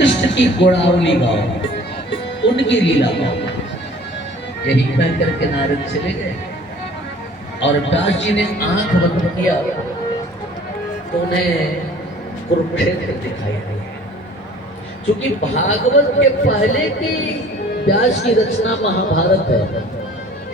कृष्ण की गुणावली गाओ, उनकी लीला गाओ। यही कह करके नारद चले गए और व्यास जी ने आंख बंद किया तो उन्हें कुरुक्षेत्र दिखाई दिया। क्योंकि भागवत के पहले की व्यास की रचना महाभारत है।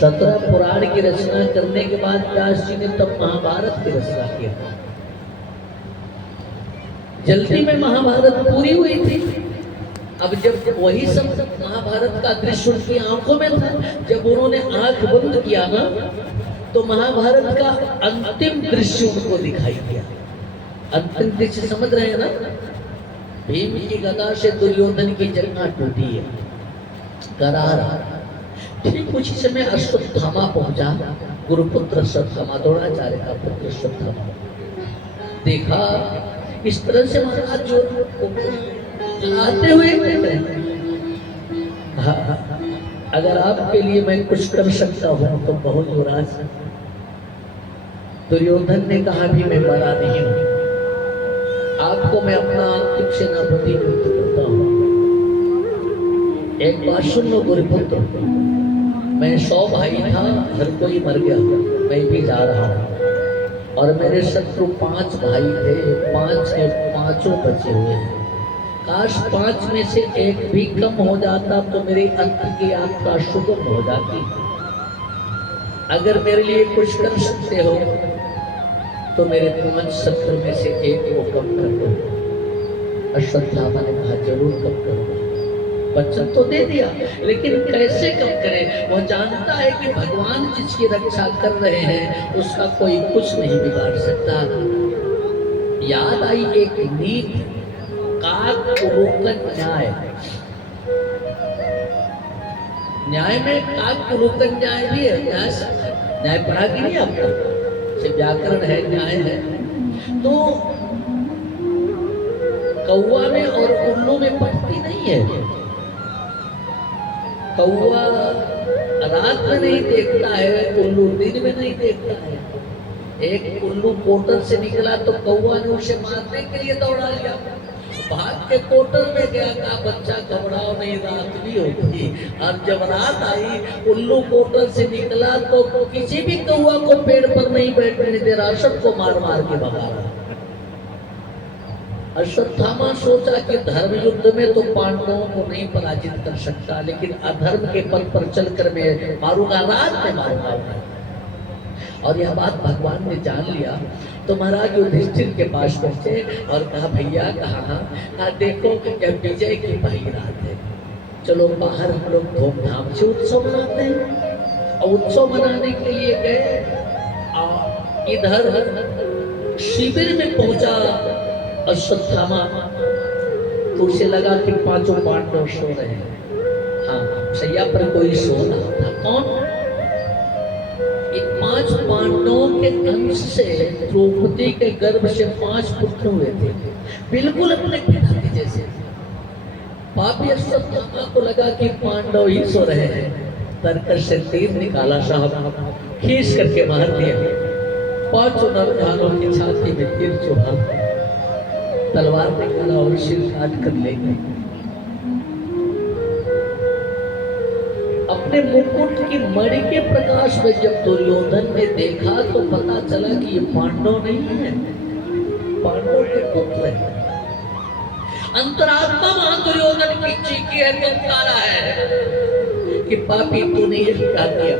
17 पुराण की रचना करने के बाद व्यास जी ने तब महाभारत की रचना किया। जल्दी में महाभारत पूरी हुई थी। अब जब वही सब महाभारत का दृश्य उनकी आंखों में था, जब उन्होंने आंख बंद किया ना तो महाभारत का अंतिम दृश्य उनको दिखाई दिया। अंतिम दृश्य समझ रहे हैं ना? भीम की गदा से दुर्योधन की जंगा टूटी है, करार। ठीक उसी समय अश्वत्थामा पहुंचा, गुरुपुत्र अश्वत्थामा, द्रोणाचार्य का पुत्र अश्वत्थामा। देखा इस तरह से महाराज जो आते हुए अगर आपके लिए मैं कुछ कर सकता हूं तो बहुत युवराज। दुर्योधन ने कहा भी मैं मरा नहीं हूं, आपको मैं अपना अंतिम सेनापति नियुक्त करता हूं। एक बात सुन लो गुरुपुत्र, मैं 100 भाई था, हर कोई मर गया, मैं भी जा रहा हूं। और मेरे शत्रु 5 भाई थे, 5 के 5 बचे हुए हैं। काश 5 में से एक भी कम हो जाता तो मेरी अंत की यात्रा सुगम हो जाती। अगर मेरे लिए कुछ कर सकते हो तो मेरे 5 शत्रु में से एक को कम कर दो। अश्वत्थामा ने कहा जरूर कम करूंगा। वचन तो दे दिया, लेकिन कैसे कम करे? वो जानता है कि भगवान जिसकी रक्षा कर रहे हैं उसका कोई कुछ नहीं बिगाड़ सकता। याद आई एक नीति, काक को रोकन न्याय। न्याय में काक को रोकन न्याय भी है। न्याय पढ़ा कि नहीं आपको? से व्याकरण है, न्याय है। तो कौवा में और उल्लू में पटती नहीं है। कौवा रात में नहीं देखता है, उल्लू दिन में नहीं देखता है। एक उल्लू कोटर से निकला तो कौवा ने उसे मारने के लिए दौड़ा लिया, भाग के कोटर में गया, कहा बच्चा घबराओ नहीं, रात भी होगी। और जब रात आई, उल्लू कोटर से निकला तो किसी भी कौवा को पेड़ पर नहीं बैठने दे रहा, सबको मार मार के भगा रहा। अश्वत्थामा सोचा कि धर्म युद्ध में तो पांडवों को नहीं पराजित कर सकता, लेकिन अधर्म के पथ पर चलकर मैं मारूंगा, रात में मारूंगा। और यह बात भगवान ने जान लिया तो महाराज युधिष्ठिर के पास पहुंचे और कहा भैया कहा देखो जब विजय की पहली रात है, चलो बाहर हम लोग धूमधाम से उत्सव मनाते हैं। और उत्सव मनाने के लिए गए, इधर शिविर में पहुंचा अश्वत्थामा तो उसे लगा कि 5 पांडव सो रहे हैं। हाँ, सैया पर कोई सो रहा था। कौन? इन 5 पांडवों के अंश से द्रौपदी के गर्भ से 5 पुत्र हुए थे, बिल्कुल अपने पिता के जैसे। पापी अश्वत्थामा को लगा कि पांडव ही सो रहे हैं, तरकश से तीर निकाला, साहब खींच करके मार दिया। 5 नरधानों की छाती में तीर चुभा, तलवार निकाला और सिर काट कर ले गए। अपने मुकुट की मणि के प्रकाश में जब दुर्योधन ने देखा तो पता चला कि ये पांडव नहीं है, पांडव के पुत्र है। अंतरात्मा वहां दुर्योधन की चीखी है, निकाला है कि पापी तूने ये क्या किया?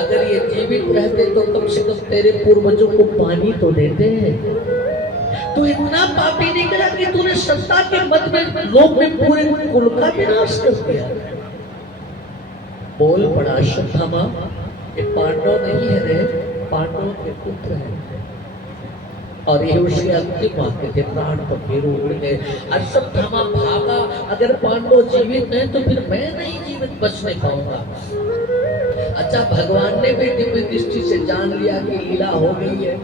अगर ये जीवित रहते तो कम से कम तेरे पूर्वजों को पानी तो देते हैं। तू इतना पापी निकला कि तूने सत्ता के मत में लोक में पूरे कुल का विनाश कर दिया। बोल पड़ा अश्वत्थामा, ये पांडव नहीं है रे, पांडवों के पुत्र हैं। और ये उसके अंतिम वाक्य थे, प्राण पखेरु उड़ गए। अश्वत्थामा भागा, अगर पांडव जीवित हैं तो फिर मैं नहीं जीवित बच नहीं पाऊंगा। अच्छा, भगवान ने भी दिव्य दृष्टि से जान लिया कि लीला हो गई है,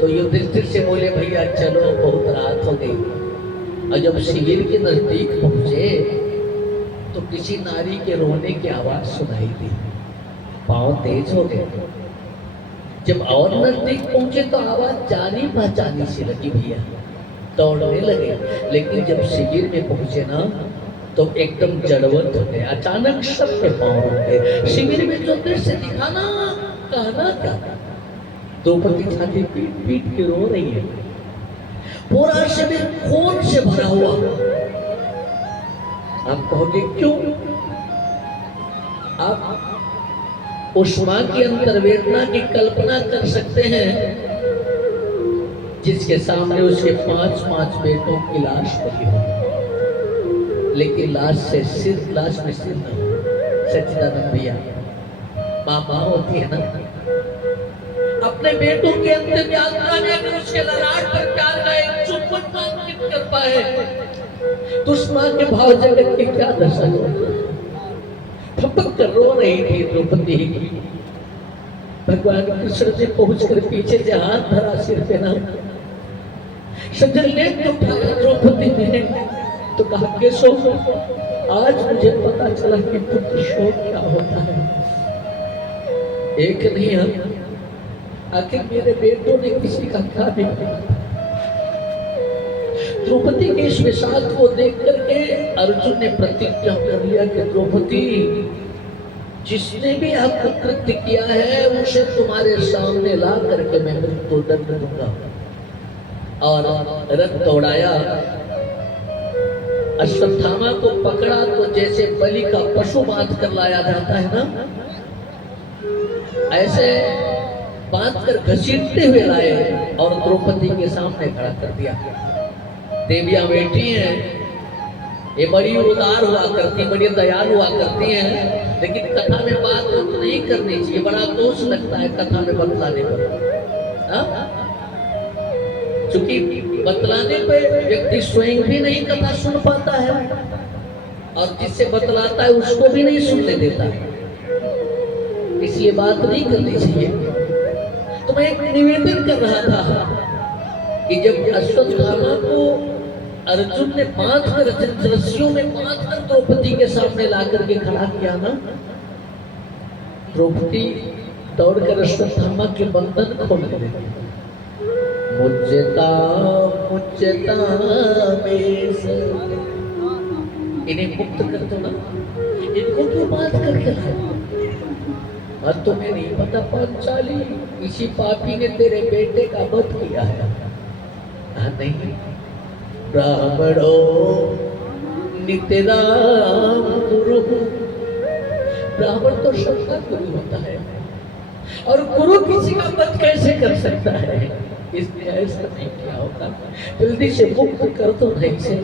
तो युधिष्ठिर से बोले भैया चलो, बहुत रात हो गई। और जब शिविर के नजदीक पहुंचे तो किसी नारी के रोने की आवाज सुनाई दी, पांव तेज हो गए। जब और नजदीक पहुंचे तो आवाज जानी पहचानी सी लगी भैया। दौड़ने लगे, लेकिन जब शिविर में पहुंचे ना तो एकदम जड़वत हो गए, अचानक सबके पांव रुक गए। शिविर में जो दृश्य दिखा ना, कहना क्या, द्रौपदी छाती पीट पीट के रो रही है, पूरा शिविर खून से भरा हुआ। आप कहोगे क्यों? आप उस मां की अंतर्वेदना की कल्पना कर सकते हैं जिसके सामने उसके 5 बेटों की लाश पड़ी हो, लेकिन लाश में सिर न हो। सच्चिदानंद भैया, मां होती है ना, अपने बेटों की अंतिम यात्रा में अगर उसके ललाट पर प्यार का एक चुंबन अंकित कर पाए तो उस मां के भाव जगत की क्या दशा होगी। थपक कर रो रही थी द्रौपदी। भगवान कृष्ण ने पहुंचकर पीछे से हाथ धरा सिर पे ना, सजल ने तो द्रौपदी ने तो कहा कि सो आज मुझे पता चला कि पुत्र शोक क्या होता है। एक नहीं हम, आखिर मेरे बेटों ने किसी का क्या बिगाड़ा। द्रौपदी के इस विषाद को देख करके अर्जुन ने प्रतिज्ञा कर लिया कि द्रौपदी, जिसने भी आपको कृत्य किया है उसे तुम्हारे सामने ला करके मैं मृत्यु दंड दूंगा। और रथ दौड़ाया, अश्वत्थामा को पकड़ा तो जैसे बलि का पशु बांध कर लाया जाता है ना, ऐसे बांध कर घसीटते हुए लाए और द्रौपदी के सामने खड़ा कर दिया। देवियां बैठी हैं, ये बड़ी उदार हुआ करती, बड़ी दयालु हुआ करती हैं, लेकिन कथा में बात तो नहीं करनी चाहिए, बड़ा दोष लगता है कथा में बतलाने पर। क्योंकि बतलाने पे व्यक्ति स्वयं भी नहीं कथा सुन पाता है और जिससे बतलाता है उसको भी नहीं सुनने देता है, इसलिए बात नहीं करनी चाहिए। तो मैं एक निवेदन कर रहा था कि जब अश्वत्थामा को अर्जुन ने बांध कर रस्सियों में बांध कर द्रौपदी के सामने ला करके खड़ा किया ना, द्रौपदी दौड़कर अश्वत्थामा के बंधन खोल दे, मुझता इन्हें मुक्त कर दो ना, इनको क्यों बांध करके लाए? और तुम्हें नहीं पता पांचाली, इसी पापी ने तेरे बेटे का वध किया है। नहीं, ब्राह्मणो नित्य राम गुरु, ब्राह्मण तो सबका गुरु होता है और गुरु किसी का वध कैसे कर सकता है? इसलिए ऐसा नहीं किया होगा, जल्दी से मुक्त कर दो नहीं से।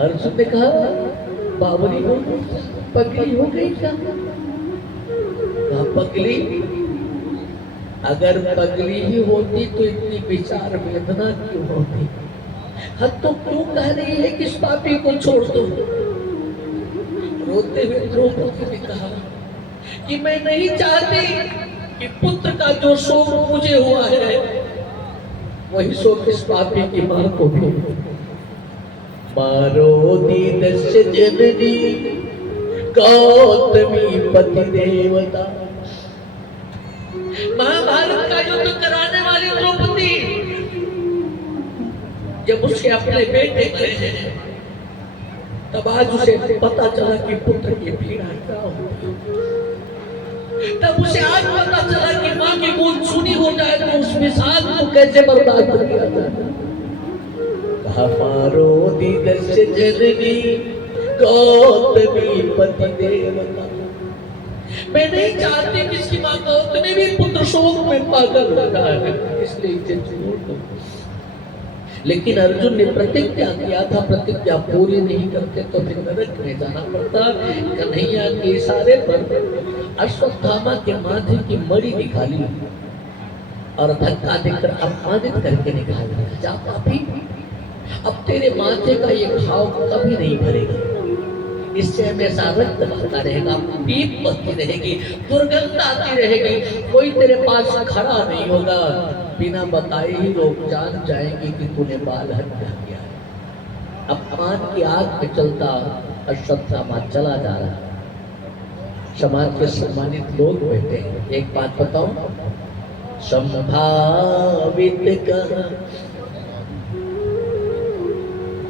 अर्जुन ने कहा बावली हो गई, पगली हो गई क्या? कहा पगली, अगर पगली ही होती तो इतनी विचार वेदना क्यों होती? हद तो क्यों कह रही है कि इस पापी को छोड़ दो? रोते हुए द्रौपदी ने कहा कि मैं नहीं चाहती कि पुत्र का जो शोक मुझे हुआ है वही शोक इस पापी की मां को भी। मारो दीनस्य जननी गौतमी पति देवता, महाभारत का युद्ध कराने वाली द्रौपदी जब उसके अपने बेटे गए तब आज उसे पता चला कि पुत्र की पीड़ा क्या होती है। तब उसे आज पता चला कि मां की गूंज सुनी हो जाए तो उस विषाद को कैसे बर्दाश्त किया जाए। हमारो दीनस्य जननी गौतमी पति देवता, मैं नहीं चाहती कि इसकी मां गौतमी भी पुत्र शोक में पागल हो जाए, इसलिए इसे छोड़ दो। लेकिन अर्जुन ने प्रतिज्ञा किया था, प्रतिज्ञा पूरी नहीं करते तो फिर नरक में जाना पड़ता। कन्हैया के इशारे पर अश्वत्थामा के माथे की मणि निकाली और धक्का देकर अपमानित करके निकाल दिया। जा पापी, अब तेरे माथे का ये घाव कभी नहीं भरेगा, इससे हमेशा रक्त बहता रहेगा, पीप बहती रहेगी, दुर्गंध आती रहेगी, कोई तेरे पास खड़ा नहीं होगा। बिना बताए ही लोग जान जाएंगे कि तूने बाल हत्या किया है। अपमान की आग में चलता अश्वत्थामा चला जा रहा है। समाज के सम्मानित लोग बैठे हैं। एक बात बताओ, संभावित कहा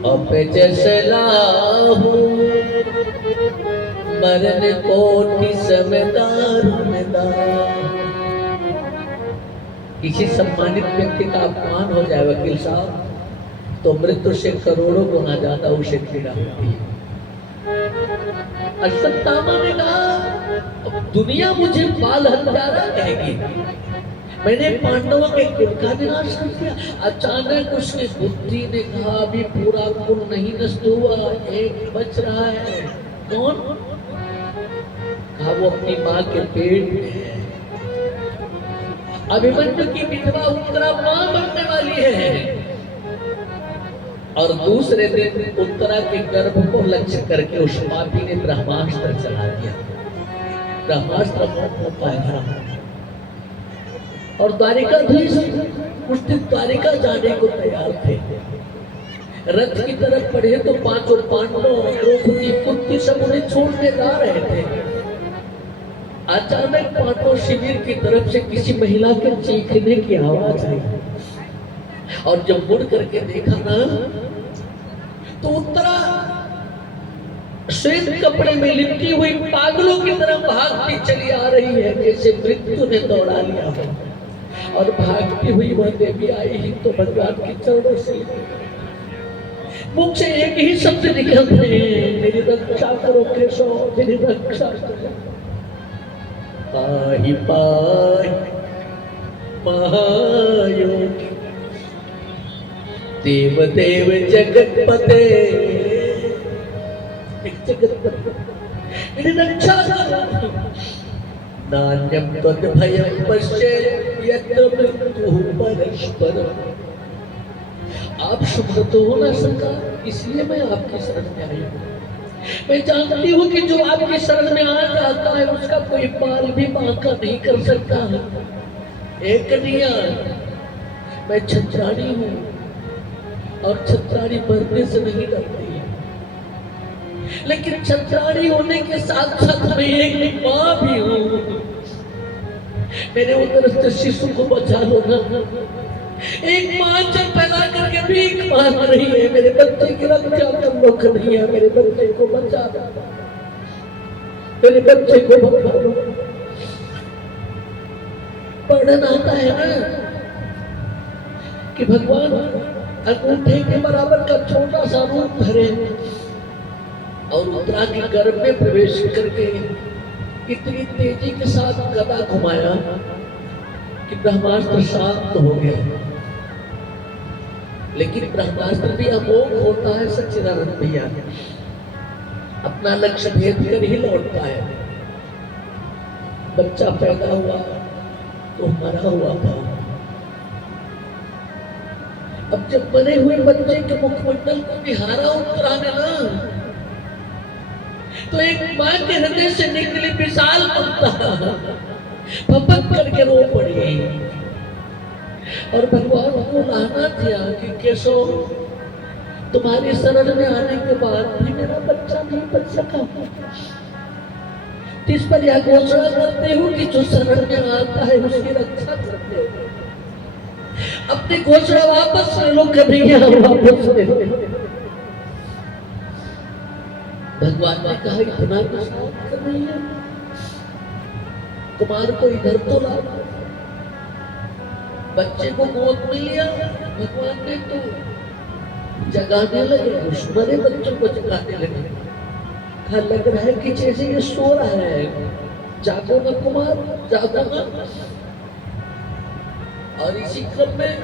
अब जैसे लाहू मरण कोटि समदार किसी सम्मानित व्यक्ति का अपमान हो जाए वकील साहब, तो मृत्यु से करोड़ों गुना ज्यादा उसे पीड़ा होती है। अश्वत्थामा ने कहा दुनिया मुझे बाल हत्यारा कहेगी, मैंने पांडवों के कुल का विनाश कर दिया। अचानक उसकी बुद्धि ने कहा अभी पूरा कुल नहीं नष्ट हुआ, एक बच रहा है। कौन? कहा वो अपनी माँ के पेट में है। अभिमन्यु की विधवा उत्तरा मां बनने वाली है। और दूसरे दिन उत्तरा के गर्भ को लक्ष्य करके उस पापी ने ब्रह्मास्त्र चला दिया। ब्रह्मास्त्र को पाया और द्वारिकाधीश उस दिन द्वारिका जाने को तैयार थे। रथ की तरफ बढ़े तो पांचों पांडव द्रौपदी कुंती सब उन्हें छोड़ने जा रहे थे। अचानक पांडव शिविर की तरफ से किसी महिला के चीखने की आवाज आई और जब मुड़ करके देखा ना तो उत्तरा श्वेत कपड़े में लिपटी हुई पागलों की तरफ भागती चली आ रही है, जैसे मृत्यु ने दौड़ा लिया हो। और भागती हुई वह देवी आई ही तो भगवान की चरणों से मुख से एक ही शब्द निकलते हैं, मेरी रक्षा करो केशव, मेरी रक्षा करो। पाहि पाहि महायोगी देव देव जगतपते, मेरी रक्षा करो। नान्यं त्वद्भयं पश्ये यत्र मृत्युः परस्परम्। आप सुमृत हो ना सरकार, इसलिए मैं आपकी शरण में आई हूँ। मैं जानती हूँ कि जो आपकी शरण में आ जाता है उसका कोई बाल भी बांका नहीं कर सकता है। एक कन्या, मैं छत्राणी हूँ और छत्राणी मरने से नहीं डरती है, लेकिन छत्राणी होने के साथ साथ मैं एक माँ भी हूँ। मेरे उधर शिशु को बचा लो ना। एक माँ जब पैदा करके भीख मांग रही है, मेरे बच्चे की रक्षा कर लो कन्हैया, मेरे बच्चे को बचा दो, मेरे बच्चे को बचा दो। पढ़न आता है ना कि भगवान अंगूठे के बराबर का छोटा सा रूप धरे और उत्तरा के गर्भ में प्रवेश करके इतनी तेजी के साथ गदा घुमाया कि ब्रह्मास्त्र शांत हो गया। लेकिन ब्रह्मास्त्र भी अमोघ होता है सच्चिदानंद भैया, अपना लक्ष्य भेद कर ही लौटता है। बच्चा पैदा हुआ तो मरा हुआ था। अब जब मरे हुए बच्चे के मुखमंडल को निहारा उत्तरा ने ना, तो एक मां के हृदय से निकली विशाल ममता फपक करके रो पड़ी और भगवान को लाना दिया कि केशव, तुम्हारी शरण में आने के बाद भी मेरा बच्चा नहीं बच सका। इस पर यह घोषणा करते हो कि जो शरण में आता है उसकी रक्षा करते हो। अपनी घोषणा वापस ले लो, कभी वापस ले लो। भगवान ने कहा इतना तो नहीं है, कुमार को इधर तो ला। बच्चे को गोद में लिया भगवान ने, तो जगाने लगे, उस मरे बच्चों को जगाने लगे। कहा लग रहा है कि जैसे ये सो रहा है, जागो ना कुमार, जागो ना। और इसी क्रम में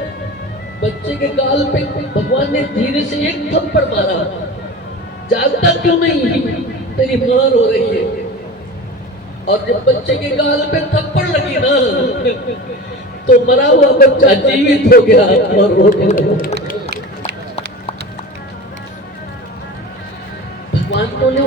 बच्चे के गाल पे भगवान ने धीरे से एक थप्पड़ मारा। जागता क्यों नहीं, तेरी मां रो रही है। और जब बच्चे के गाल पे थप्पड़ लगी ना, तो मरा हुआ बच्चा जीवित हो गया और रोने लगा। भगवान बोले